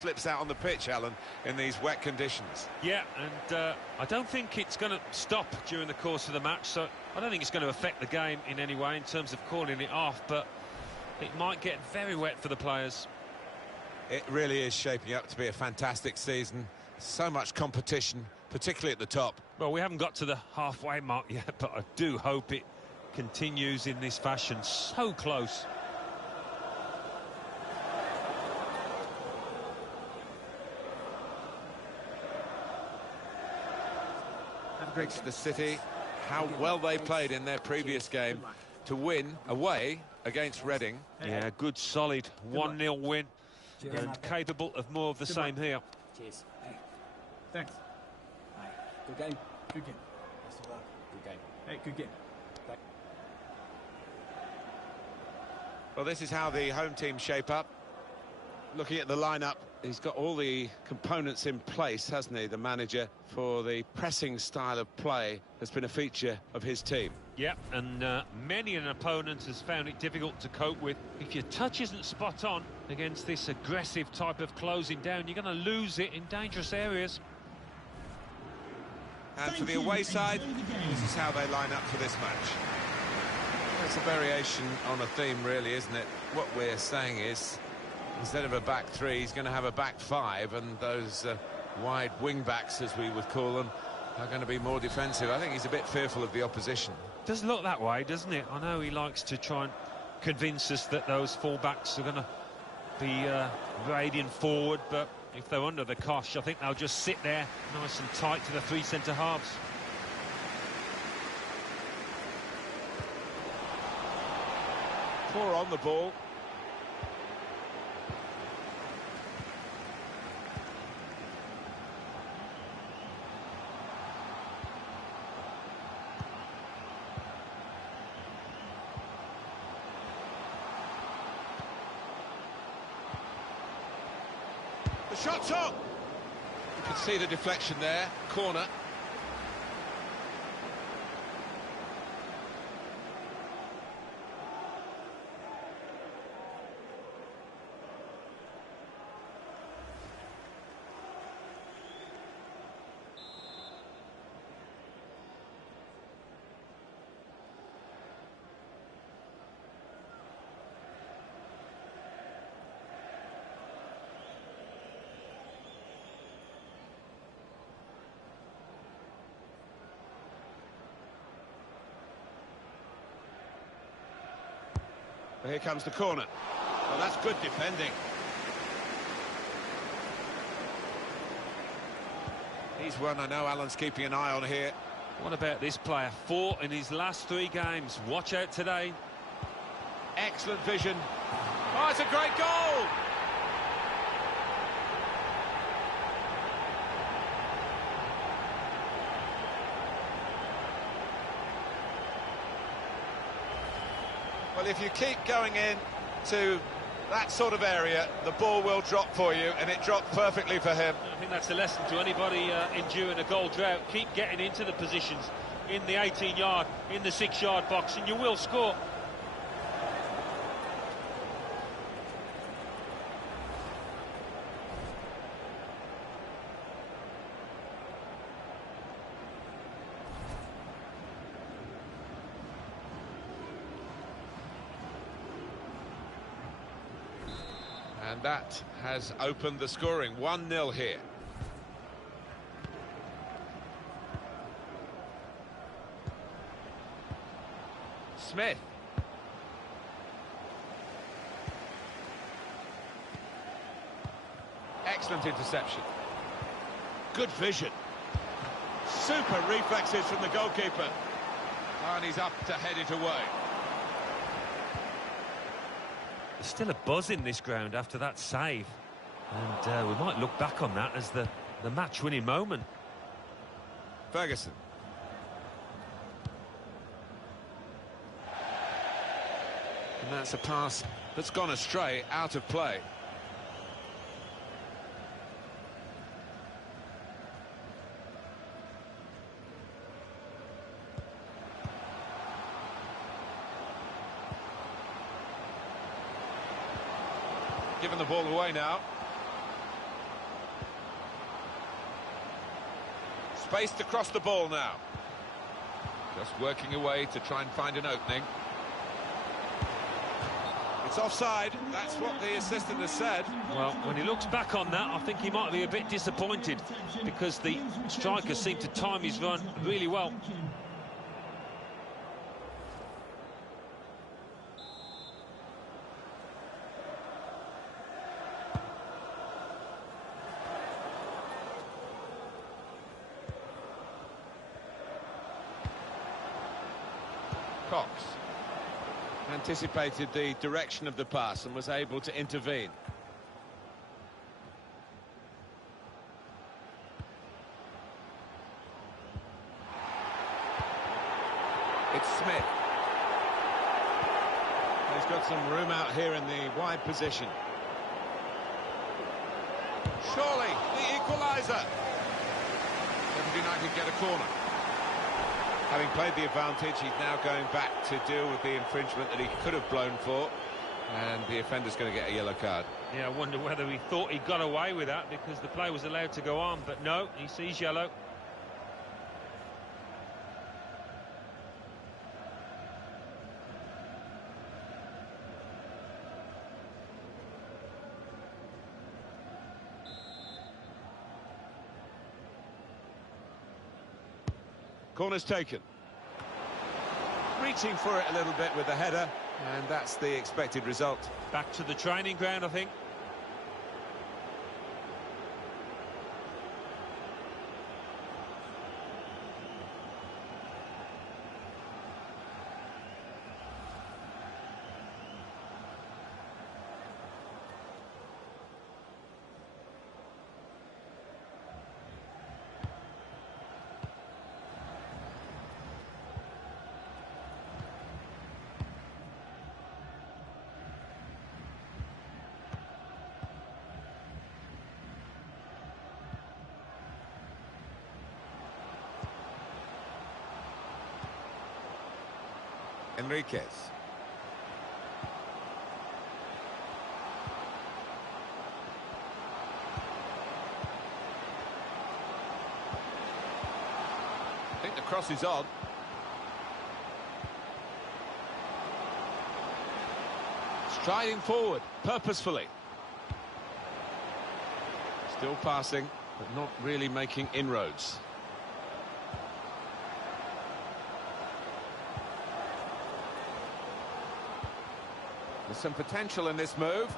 Slips out on the pitch, Alan, in these wet conditions. Yeah, and I don't think it's going to stop during the course of the match, so I don't think it's going to affect the game in any way in terms of calling it off, but it might get very wet for the players. It really is shaping up to be a fantastic season. So much competition, particularly at the top. Well, we haven't got to the halfway mark yet, but I do hope it continues in this fashion. So close. The City, how well they played in their previous game to win away against Reading. Yeah, good solid 1-0 win, and capable of more of the same here. Cheers. Hey. Thanks. Hey. Good game. Good game. Good game. Hey, good game. Well, this is how the home team shape up. Looking at the lineup, he's got all the components in place, hasn't he, the manager, for the pressing style of play has been a feature of his team. Yeah, and many an opponent has found it difficult to cope with. If your touch isn't spot on against this aggressive type of closing down, you're going to lose it in dangerous areas. And for the away side, this is how they line up for this match. It's a variation on a theme, really, isn't it? What we're saying is, instead of a back three, he's going to have a back five, and those wide wing-backs, as we would call them, are going to be more defensive. I think he's a bit fearful of the opposition. Does look that way, doesn't it? I know he likes to try and convince us that those full-backs are going to be raiding forward, but if they're under the cosh, I think they'll just sit there nice and tight to the three centre-halves. Poor on the ball. The shot's on! You can see the deflection there, corner. Here comes the corner. Well, that's good defending. He's one I know Alan's keeping an eye on here. What about this player? 4 in his last 3 games. Watch out today. Excellent vision. Oh, it's a great goal! Well, if you keep going in to that sort of area, the ball will drop for you, and it dropped perfectly for him. I think that's the lesson to anybody enduring a goal drought. Keep getting into the positions in the 18-yard, in the 6-yard box, and you will score. And that has opened the scoring. 1-0 here. Smith. Excellent interception. Good vision. Super reflexes from the goalkeeper. And he's up to head it away. There's still a buzz in this ground after that save, and we might look back on that as the match-winning moment. Ferguson. And that's a pass that's gone astray, out of play. Giving the ball away now. Spaced across the ball now. Just working away to try and find an opening. It's offside, that's what the assistant has said. Well, when he looks back on that, I think he might be a bit disappointed because the striker seemed to time his run really well. Cox anticipated the direction of the pass and was able to intervene. It's Smith. He's got some room out here in the wide position. Surely the equaliser. Sheffield United get a corner. Having played the advantage, he's now going back to deal with the infringement that he could have blown for, and the offender's going to get a yellow card. Yeah, I wonder whether he thought he got away with that because the play was allowed to go on, but no, he sees yellow. Corner's taken. Reaching for it a little bit with the header, and that's the expected result. Back to the training ground, I think. Enriquez. I think the cross is on. Striding forward, purposefully. Still passing, but not really making inroads. There's some potential in this move.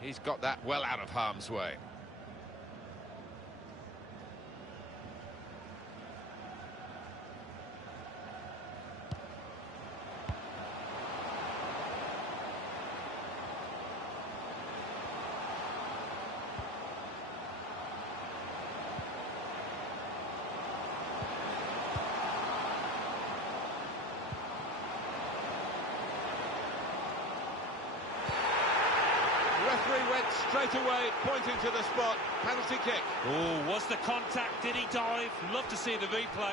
He's got that well out of harm's way. Referee went straight away, pointing to the spot. Penalty kick. Oh, was the contact? Did he dive? Love to see the replay.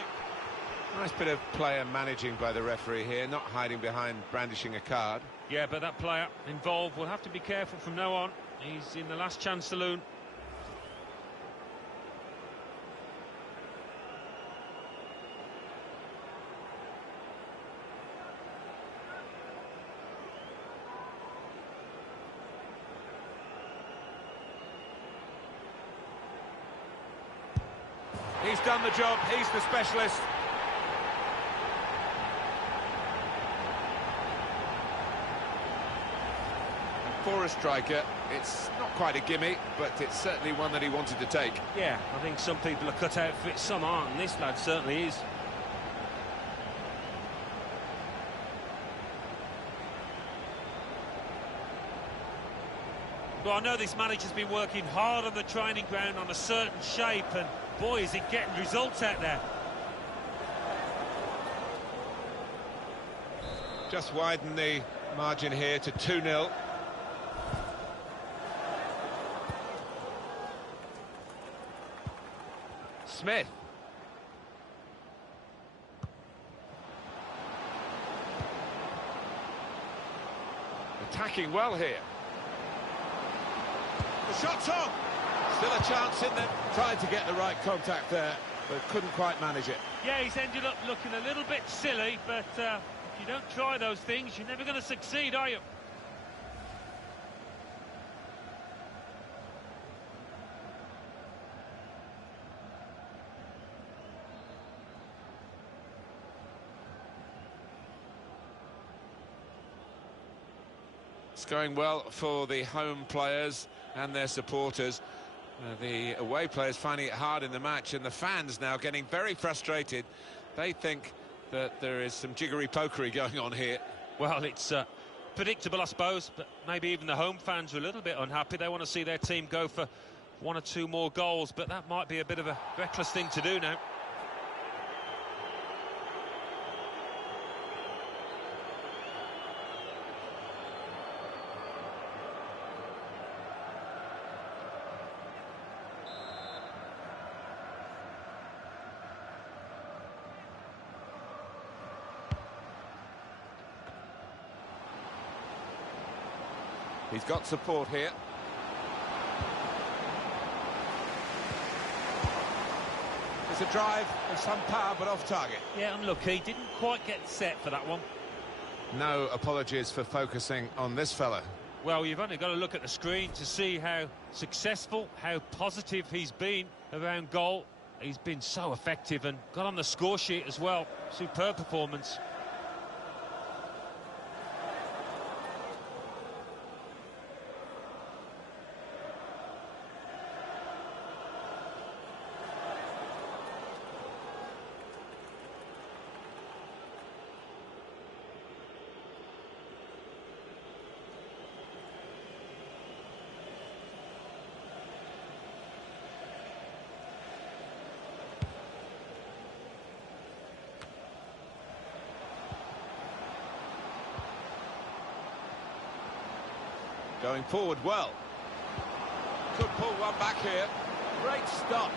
Nice bit of player managing by the referee here, not hiding behind brandishing a card. Yeah, but that player involved will have to be careful from now on. He's in the last chance saloon. He's done the job, he's the specialist. And for a striker, it's not quite a gimme, but it's certainly one that he wanted to take. Yeah, I think some people are cut out for it, some aren't, and this lad certainly is. Well, I know this manager's been working hard on the training ground on a certain shape, and boy, is he getting results out there. Just widen the margin here to 2-0. Smith. attacking well here. The shot's on! Still a chance in them. Tried to get the right contact there, but couldn't quite manage it. Yeah, he's ended up looking a little bit silly, but if you don't try those things, you're never going to succeed, are you? It's going well for the home players and their supporters. The away players finding it hard in the match, and the fans now getting very frustrated. They think that there is some jiggery-pokery going on here. Well, it's predictable, I suppose, but maybe even the home fans are a little bit unhappy. They want to see their team go for 1 or 2 more goals, but that might be a bit of a reckless thing to do now. He's got support here. There's a drive with some power, but off target. Yeah, unlucky. Didn't quite get set for that one. No apologies for focusing on this fella. Well, you've only got to look at the screen to see how successful, how positive he's been around goal. He's been so effective and got on the score sheet as well. Superb performance. Going forward well. Could pull one back here. Great stop.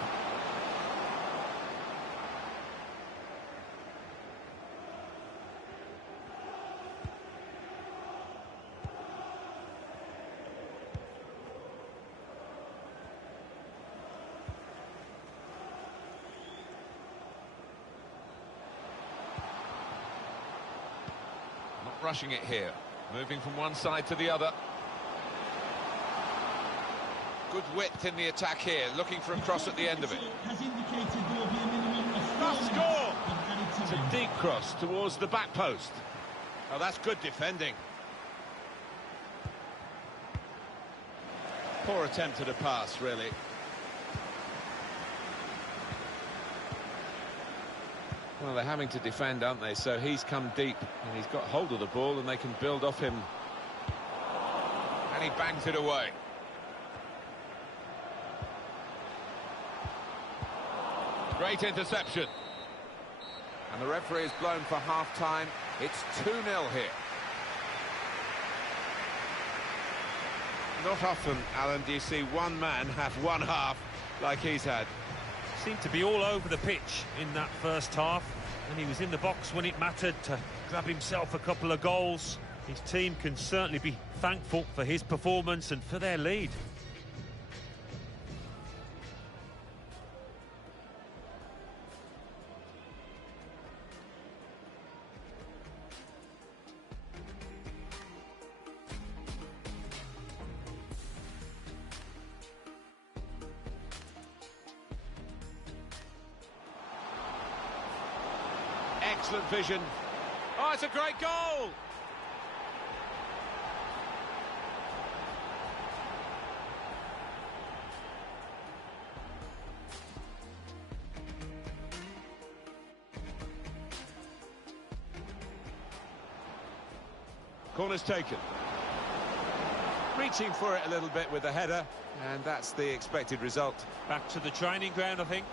Not rushing it here. Moving from one side to the other. Good width in the attack here, looking for a cross at the end of it. Must score! It's a deep cross towards the back post. Oh, that's good defending. Poor attempt at a pass, really. Well, they're having to defend, aren't they? So he's come deep, and he's got hold of the ball, and they can build off him. And he bangs it away. Great interception. And the referee is blown for half-time. It's 2-0 here. Not often, Alan, do you see one man have one half like he's had. Seemed to be all over the pitch in that first half, and he was in the box when it mattered to grab himself a couple of goals. His team can certainly be thankful for his performance and for their lead. Excellent vision. Oh, it's a great goal! Corner's taken. Reaching for it a little bit with the header, and that's the expected result. Back to the training ground, I think.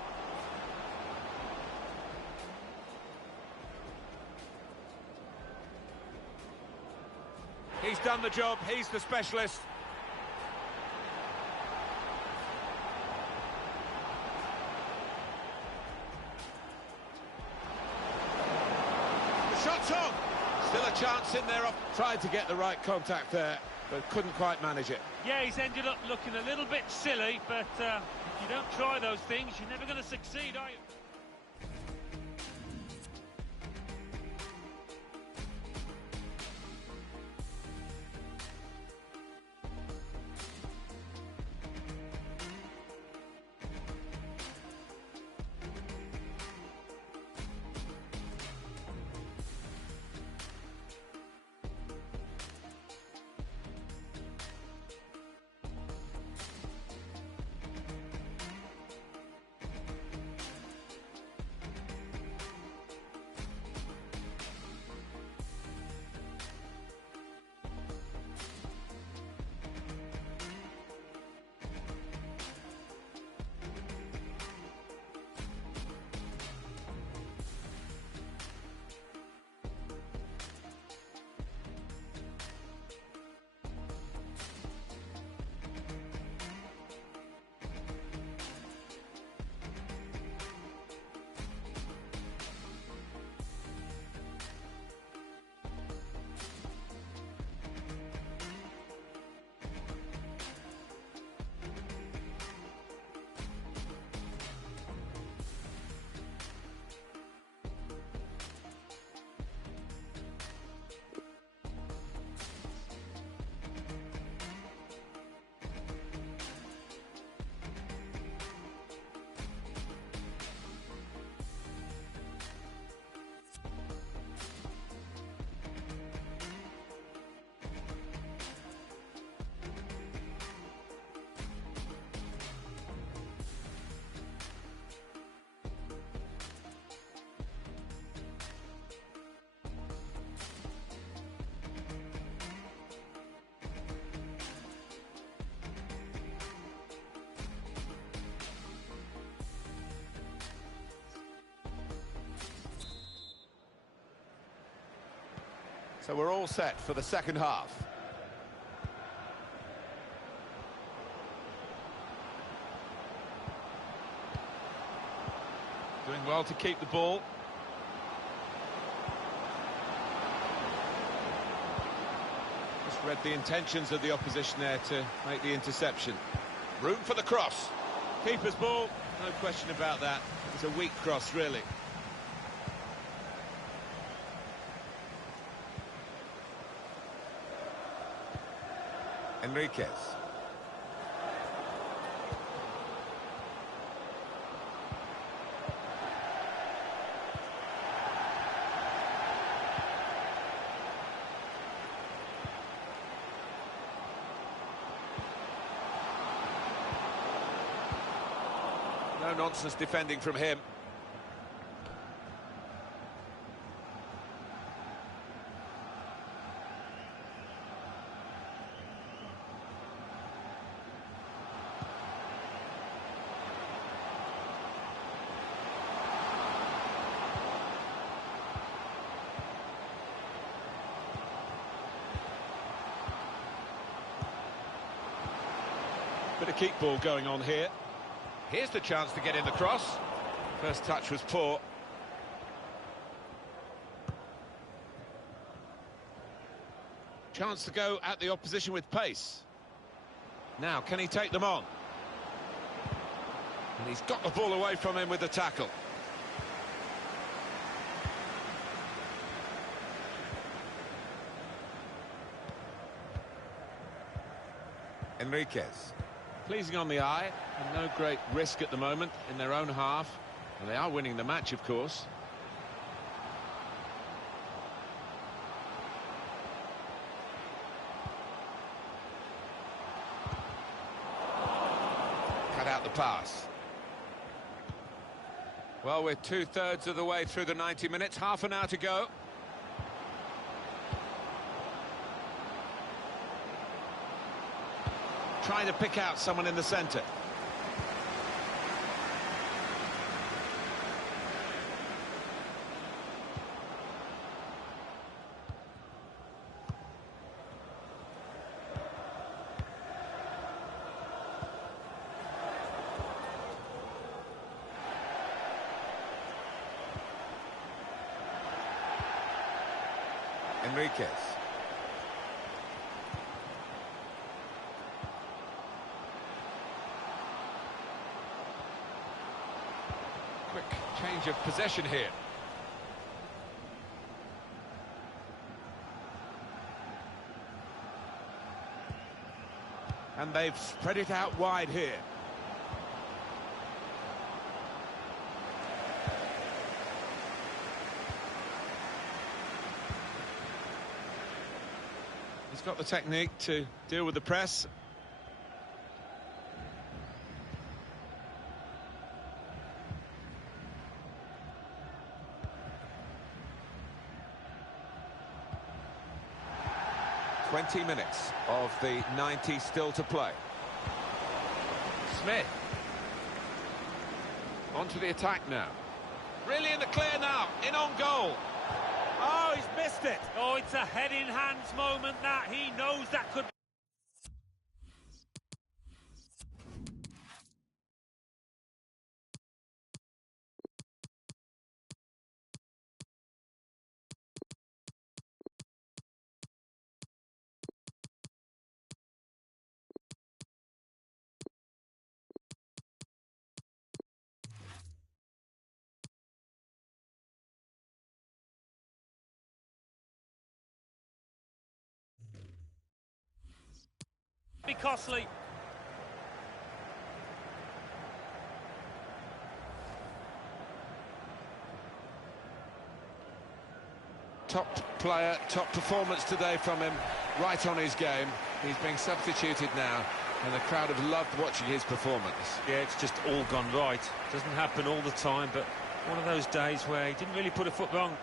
He's done the job, he's the specialist. The shot's on! Still a chance in there. Tried to get the right contact there, but couldn't quite manage it. Yeah, he's ended up looking a little bit silly, but if you don't try those things, you're never going to succeed, are you? So we're all set for the second half. Doing well to keep the ball. Just read the intentions of the opposition there to make the interception. Room for the cross. Keeper's ball, no question about that. It's a weak cross, really. Enriquez. No nonsense defending from him. Bit of keep ball going on here. Here's the chance to get in the cross. First touch was poor. Chance to go at the opposition with pace. Now, can he take them on? And he's got the ball away from him with the tackle. Enriquez. Pleasing on the eye, and no great risk at the moment in their own half. And they are winning the match, of course. Cut out the pass. Well, we're 2/3 of the way through the 90 minutes, half an hour to go. Trying to pick out someone in the centre. Enriquez. Quick change of possession here. And they've spread it out wide here. He's got the technique to deal with the press. "20 minutes of the 90 still to play. Smith. Onto the attack now. Really in the clear now, in on goal. Oh, he's missed it. Oh, it's a head-in-hands moment that. He knows that could be costly. Top player, top performance today from him, right on his game. He's being substituted now, and the crowd have loved watching his performance. Yeah, it's just all gone right. Doesn't happen all the time, but one of those days where he didn't really put a foot wrong.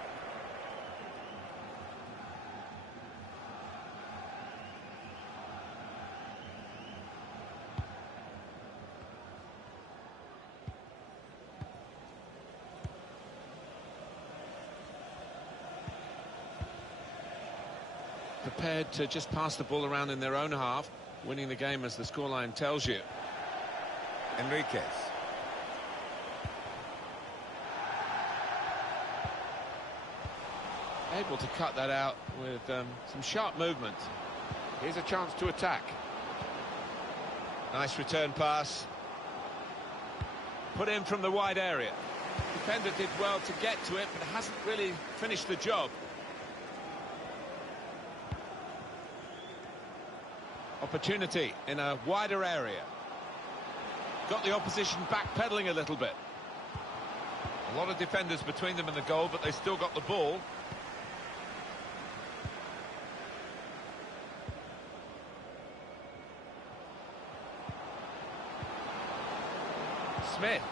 Prepared to just pass the ball around in their own half, winning the game as the scoreline tells you. Enriquez. Able to cut that out with some sharp movement. Here's a chance to attack. Nice return pass. Put in from the wide area. Defender did well to get to it, but hasn't really finished the job. Opportunity in a wider area. Got the opposition backpedaling a little bit. A lot of defenders between them and the goal, but they still got the ball. Smith.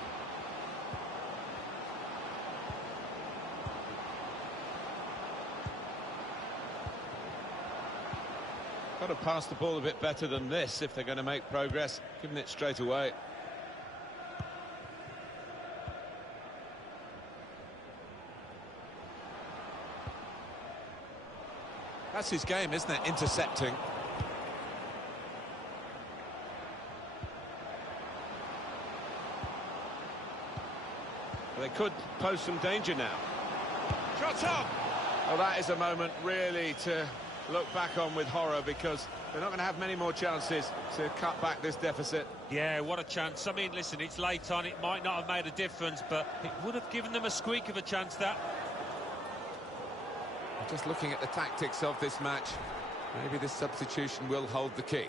Got to pass the ball a bit better than this if they're going to make progress, giving it straight away. That's his game, isn't it? Intercepting. Well, they could pose some danger now. Shot on! Well, that is a moment really to look back on with horror, because they're not going to have many more chances to cut back this deficit. Yeah, what a chance. I mean, listen, it's late on. It might not have made a difference, but it would have given them a squeak of a chance, that. Just looking at the tactics of this match, maybe this substitution will hold the key.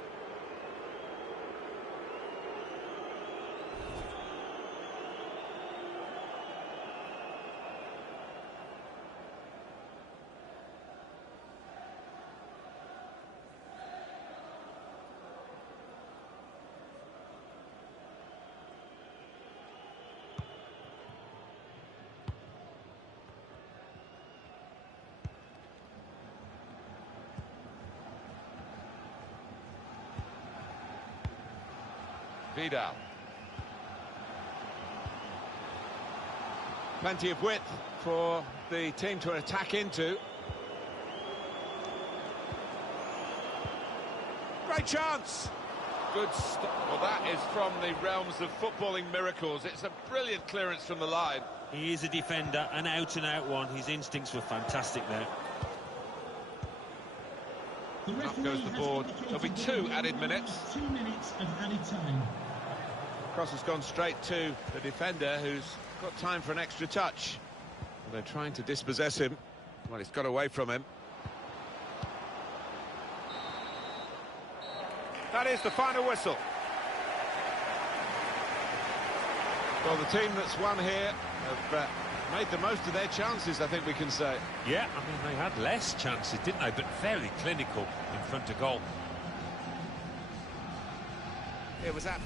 Vidal. Plenty of width for the team to attack into. Great chance! Good stop. Well, that is from the realms of footballing miracles. It's a brilliant clearance from the line. He is a defender, an out-and-out one. His instincts were fantastic there. Up goes the board. There'll be 2 added minutes. 2 minutes of added time. Cross has gone straight to the defender, who's Got time for an extra touch. Well, they're trying to dispossess him. Well, it's got away from him. That is the final whistle. Well, the team that's won here have made the most of their chances, I think we can say. Yeah, I mean, they had less chances, didn't they? But very clinical in front of goal. It was that.